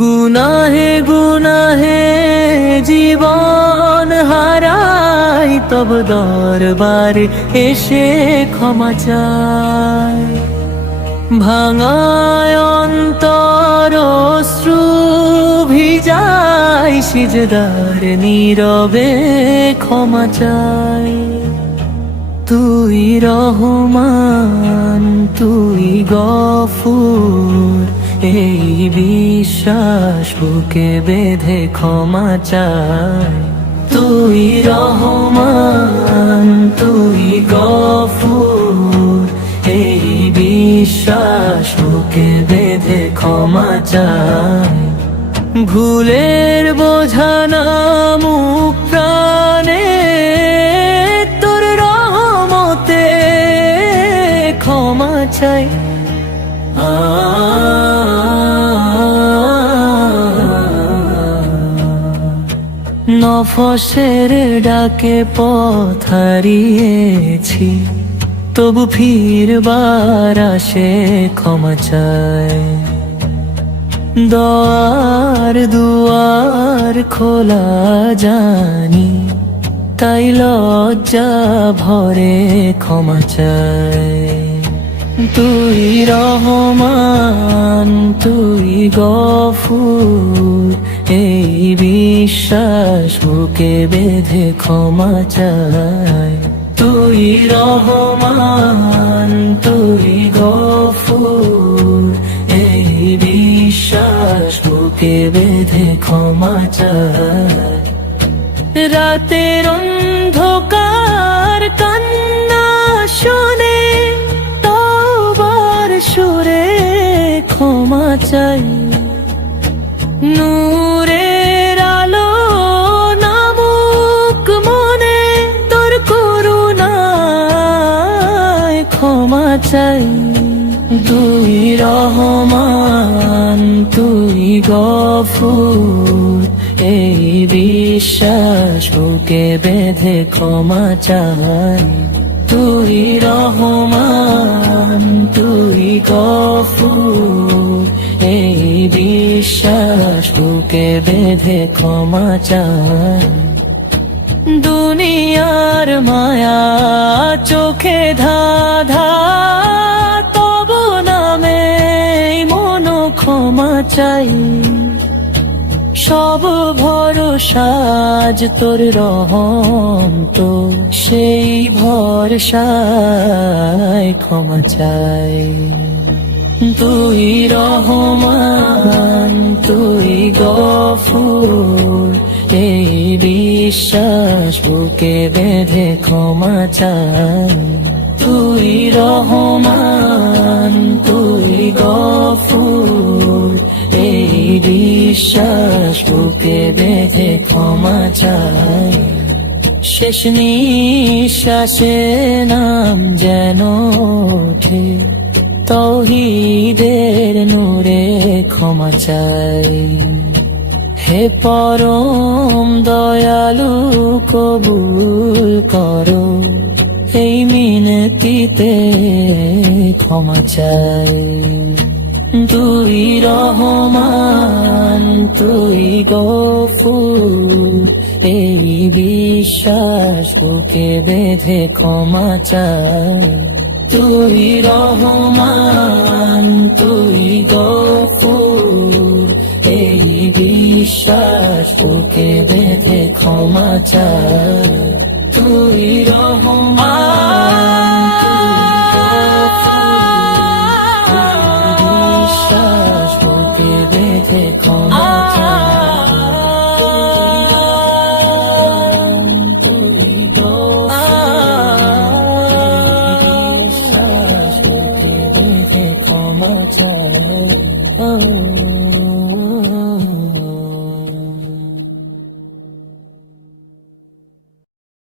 গুনাহে গুনাহে জীবন হারাই, তব দরবারে এসে ক্ষমা চাই। ভাঙায় অন্তর অশ্রু ভিজাই, সিজদার নীরবে ক্ষমা চাই। তুই রহমান, তুই গফুর, এই বিশ্বাস বুকে বেঁধে ক্ষমা চাই। তুই রহমান, তুই গফুর, এই বিশ্বাস বুকে বেঁধে ক্ষমা চাই। ভুলের বোঝা নামুক প্রাণে, তোর রহমতে ক্ষমা চাই। নফসের ডাকে পথ হারিয়েছি, তবু ফিরবার আসে ক্ষমা চাই। দোয়ার দুয়ার খোলা জানি, তাই লজ্জা ভরে ক্ষমা চাই। তুই রহমান, তুই গফুর, এই বিশ্বাস বুকে বেঁধে ক্ষমা চাই। তুই রহমান, তুই গফুর, এই বিশ্বাস বুকে বেঁধে ক্ষমা চাই। রাতের অন্ধকার কান্না শোনে, তওবার সুরে ক্ষমা চাই। নূরের আলো নামুক মনে, তোর করুণায় ক্ষমা চাই। তুই রহমান, তুই গফুর, এই বিশ্বাস বুকে বেঁধে ক্ষমা চাই। তুই রহমান, তুই গফুর, এই বিশ্বাস বুকে বেঁধে ক্ষমা চাই। দুনিয়ার মায়া চোখে ধাঁধা, তব নামে মন ক্ষমা চাই। সব ভরসা আজ তোর রহম, তো সেই ভরসায় ক্ষমা চাই। তুই রহমান, তুই গফুর, এই বিশ্বাস বুকে বেঁধে ক্ষমা চাই। তুই রহমান, তুই গফুর, এই বিশ্বাস বুকে বেঁধে ক্ষমা চাই। শেষ নিঃশ্বাসে নাম যেন ওঠে, তাওহীদের নূরে ক্ষমা চাই। হে পরম দয়ালু, কবুল করো এই মিনতিতে ক্ষমা চাই। তুই রহমান, তুই গফুর, এই বিশ্বাস বুকে বেঁধে ক্ষমা চাই। তুই রহমান, তুই গফুর, এই বিশ্বাস বুকে বেঁধে ক্ষমা চাই। তুই রহমান।